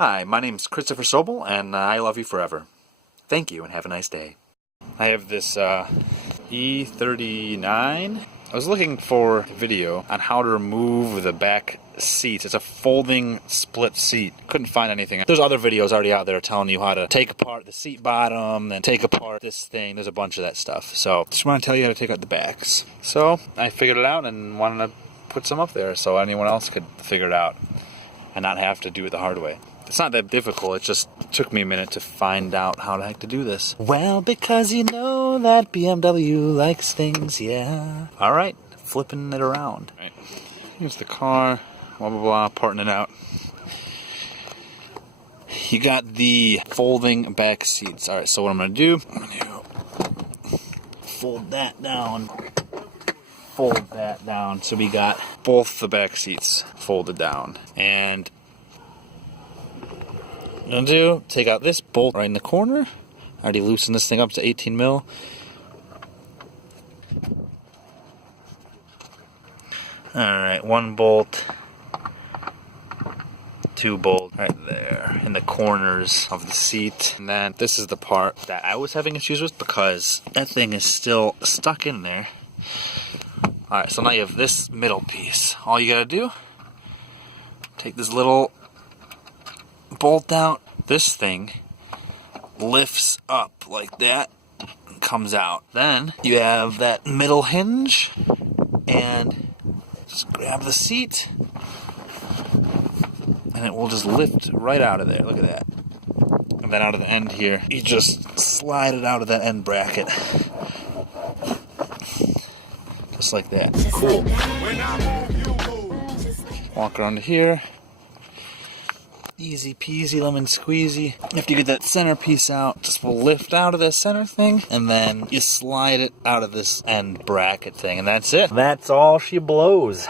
Hi, my name's Christopher Sobel, and I love you forever. Thank you, and have a nice day. I have this E39. I was looking for a video on how to remove the back seats. It's a folding split seat. Couldn't find anything. There's other videos already out there telling you how to take apart the seat bottom and take apart this thing. There's a bunch of that stuff. So just want to tell you how to take out the backs. So I figured it out and wanted to put some up there so anyone else could figure it out and not have to do it the hard way. It's not that difficult, it just took me a minute to find out how the heck to do this. Well, because you know that BMW likes things, yeah. Alright, flipping it around. Right. Here's the car, blah blah blah, parting it out. You got the folding back seats. Alright, so what I'm going to do, I'm going to fold that down. Fold that down. So we got both the back seats folded down. And what I'm gonna do, take out this bolt right in the corner. I already loosened this thing up to 18 mil. Alright, one bolt, two bolts right there in the corners of the seat. And then this is the part that I was having issues with because that thing is still stuck in there. Alright, so now you have this middle piece. All you gotta do, take this little bolt out. This thing lifts up like that and comes out. Then you have that middle hinge and just grab the seat and it will just lift right out of there. Look at that. And then out of the end here, you just slide it out of that end bracket. Just like that. Cool. Walk around to here. Easy peasy lemon squeezy. After you get that center piece out, just will lift out of that center thing, and then you slide it out of this end bracket thing, and that's it. That's all she blows.